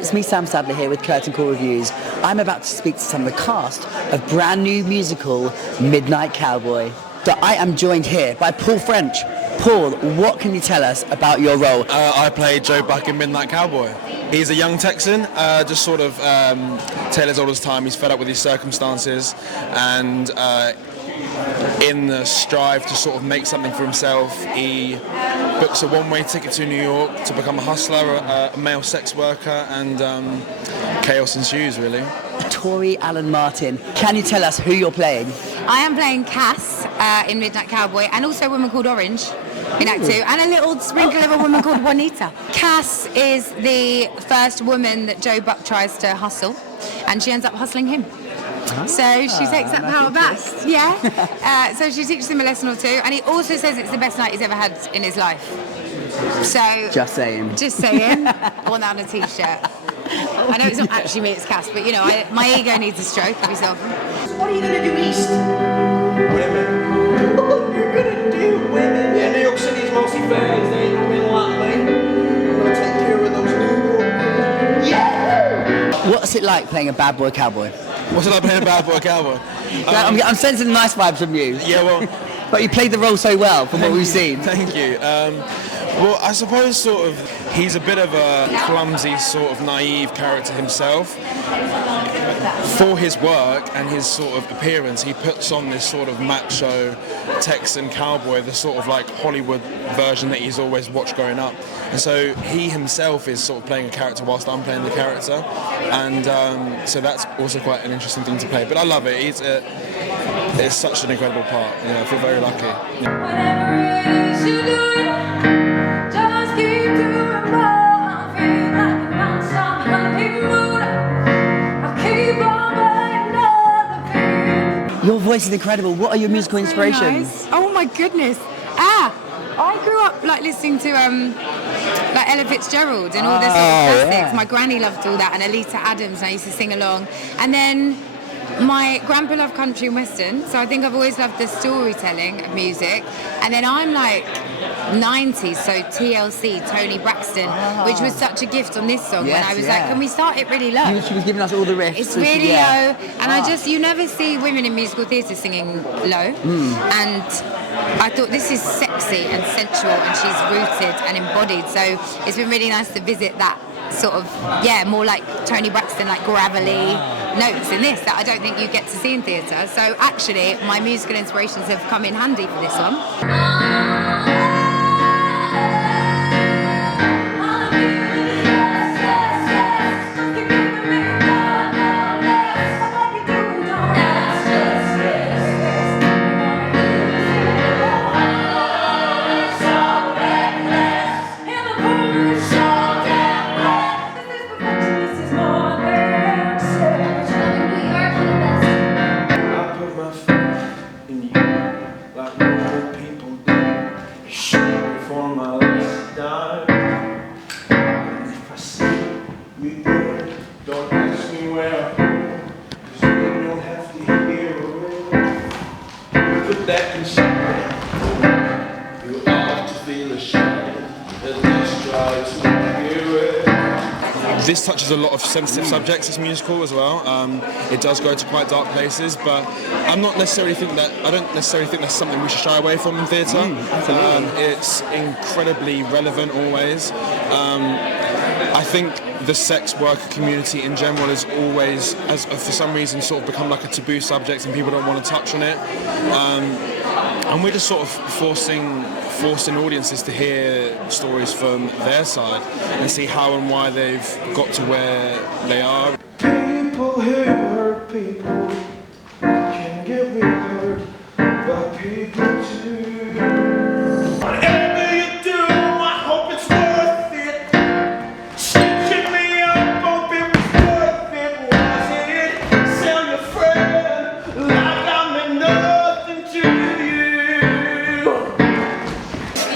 it's me, Sam Sadler, here with Curtain Call Reviews. I'm about to speak to some of the cast of brand new musical Midnight Cowboy. So I am joined here by Paul French. Paul, what can you tell us about your role? I play Joe Buck in Midnight Cowboy. He's a young Texan, just sort of tail as old as time. He's fed up with his circumstances, and in the strive to sort of make something for himself, he books a one-way ticket to New York to become a hustler, a male sex worker, and chaos ensues, really. Tori Allen Martin, can you tell us who you're playing? I am playing Cass in Midnight Cowboy, and also a woman called Orange in Act 2, and a little sprinkle of a woman called Juanita. Cass is the first woman that Joe Buck tries to hustle, and she ends up hustling him. So she takes that power back. Yeah. So she teaches him a lesson or two, and he also says it's the best night he's ever had in his life. So just saying. Just saying. I want that on a t-shirt. I know it's not actually me, it's Cass, but you know, my ego needs a stroke every so often. What are you going to do east? Women. What you're going to do, women? Yeah, New York City's mostly fags. They ain't no men like me. I'm going to take care of those New York women. Yeah! What's it like playing a bad boy cowboy? What's it like playing a bad boy cowboy? I'm sensing nice vibes from you. Yeah, well... But you played the role so well from what we've seen. Thank you. Well, I suppose sort of he's a bit of a clumsy, sort of naive character himself. For his work and his sort of appearance, he puts on this sort of macho Texan cowboy, the sort of like Hollywood version that he's always watched growing up. And so he himself is sort of playing a character whilst I'm playing the character. And so that's also quite an interesting thing to play. But I love it. It's such an incredible part. You know, I feel very lucky. Whatever it is you do, just keep doing more. I feel like a non-stop honeymoon. I keep on playing another beat. Your voice is incredible. What are your musical inspirations? Nice. Oh my goodness. I grew up like listening to like Ella Fitzgerald and all the sort of classics. Yeah. My granny loved all that, and Alita Adams, and I used to sing along. And then my grandpa loved country and western, so I think I've always loved the storytelling of music. And then I'm like 90s, so TLC, Tony Braxton, which was such a gift on this song. Yes, when I was yeah. like, can we start it really low? She was giving us all the riffs. It's really low, and you never see women in musical theatre singing low. And I thought this is sexy and sensual, and she's rooted and embodied. So it's been really nice to visit that sort of, more like Tony Braxton, like gravelly notes in this that I don't think you get to see in theatre. So actually, my musical inspirations have come in handy for this one. This touches a lot of sensitive subjects, this musical as well. It does go to quite dark places, but I don't necessarily think that's something we should shy away from in theatre. It's incredibly relevant always. I think the sex worker community in general is always, for some reason, sort of become like a taboo subject, and people don't want to touch on it. And we're just sort of forcing audiences to hear stories from their side and see how and why they've got to where they are. People who hurt people can get hurt by people too. Whatever you do, I hope it's worth it. Stitching me up, hope it was worth it. Was it? Sell your friend like I meant nothing to you.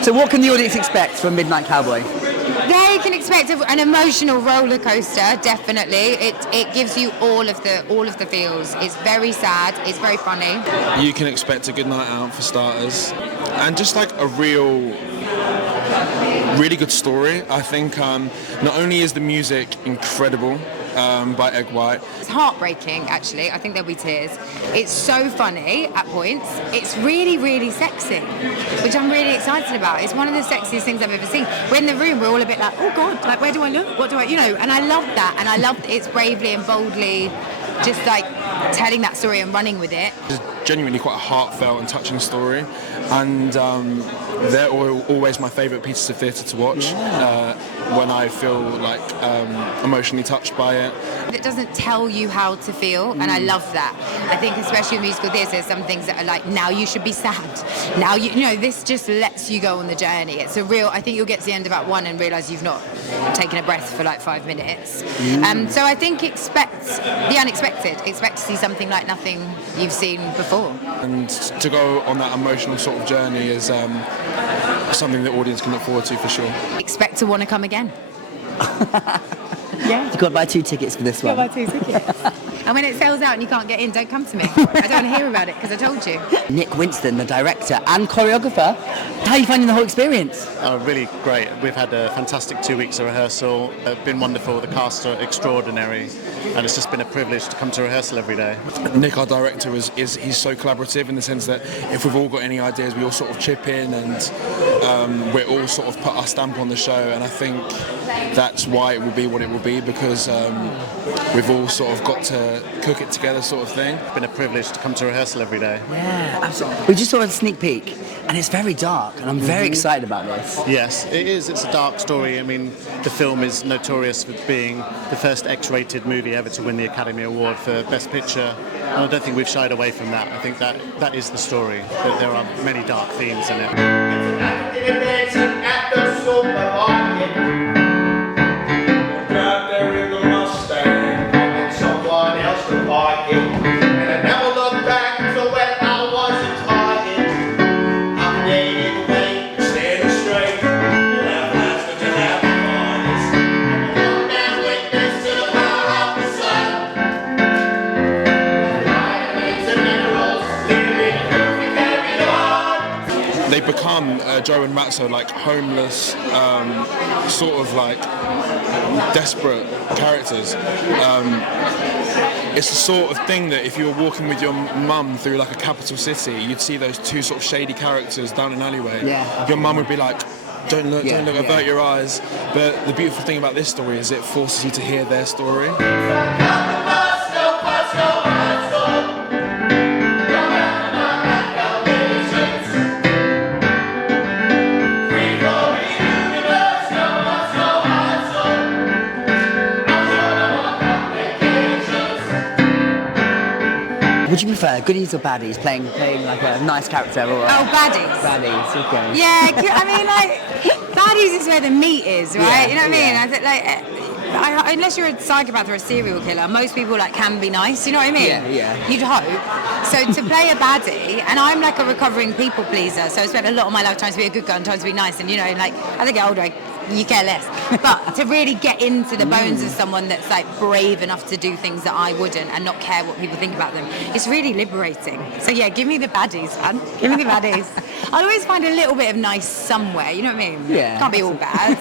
So what can the audience expect from Midnight Cowboy? They can expect an emotional roller coaster. Definitely, it gives you all of the feels. It's very sad. It's very funny. You can expect a good night out for starters, and just like a real really good story. I think not only is the music incredible by Egg White, It's heartbreaking, actually. I think there'll be tears. It's so funny at points. It's really, really sexy, which I'm really excited about. It's one of the sexiest things I've ever seen. We're in the room, we're all a bit like, oh God, like where do I look? What do I, and I love that. And I love its bravely and boldly, just like telling that story and running with it. it's genuinely quite a heartfelt and touching story, and they're always my favourite pieces of theatre to watch when I feel like emotionally touched by it. It doesn't tell you how to feel, and I love that. I think especially in musical theatre, there's some things that are like, now you should be sad. Now this just lets you go on the journey. It's a real, I think you'll get to the end of Act 1 and realise you've not taken a breath for like 5 minutes. So I think expect the unexpected. Expect to see something like nothing you've seen before. And to go on that emotional sort of journey is something the audience can look forward to for sure. Expect to want to come again. You've got to buy 2 tickets for this one. And when it sells out and you can't get in, don't come to me. I don't want to hear about it because I told you. Nick Winston, the director and choreographer. How are you finding the whole experience? Really great. We've had a fantastic 2 weeks of rehearsal. Been wonderful. The cast are extraordinary, and it's just been a privilege to come to rehearsal every day. Nick, our director, he's so collaborative in the sense that if we've all got any ideas, we all sort of chip in, and we all sort of put our stamp on the show. And I think that's why it will be what it will be, because we've all sort of got to cook it together, sort of thing. It's been a privilege to come to rehearsal every day. Yeah, absolutely. We just saw a sneak peek, and it's very dark, and I'm very excited about this. Yes, it is. It's a dark story. I mean, the film is notorious for being the first X-rated movie ever to win the Academy Award for Best Picture. And I don't think we've shied away from that. I think that is the story. That there are many dark themes in it. At the supermarket. Out there in the Mustang, wanted someone else to park it. And I never looked back to when I wasn't target. I'm dating away, standing straight. You laugh last, but you laugh hardest. I'm a one-man witness to the power of the sun. Vitamins and minerals, living perfect every dawn. They become Joe and Matzo, like homeless, sort of like desperate characters. It's the sort of thing that if you were walking with your mum through like a capital city, you'd see those 2 sort of shady characters down an alleyway. Yeah. Your mum would be like, don't look, Yeah. avert your eyes. But the beautiful thing about this story is it forces you to hear their story. Would you prefer goodies or baddies, playing like a nice character or Oh, baddies. baddies? Okay. Yeah, I mean, like, baddies is where the meat is, right? Yeah, You know what I mean? yeah. I think, like, unless you're a psychopath or a serial killer, most people like can be nice. You know what I mean? Yeah. You'd hope. So to play a baddie, and I'm like a recovering people pleaser, so I spent a lot of my life trying to be a good girl and trying to be nice, and like as I get older, you care less. But to really get into the bones of someone that's like brave enough to do things that I wouldn't and not care what people think about them, it's really liberating. So yeah, give me the baddies, man. Give me the baddies. I'll always find a little bit of nice somewhere, you know what I mean? Yeah. Can't be all bad.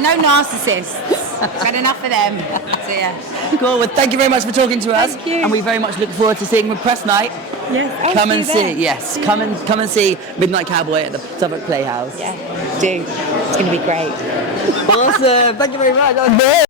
No narcissists. Had enough of them. So yeah. Cool. Well, thank you very much for talking to us. Thank you. And we very much look forward to seeing with press night. Yes. Come and see. Yes. Come and see Midnight Cowboy at the Southwark Playhouse. Yeah, do. It's going to be great. Awesome. Thank you very much.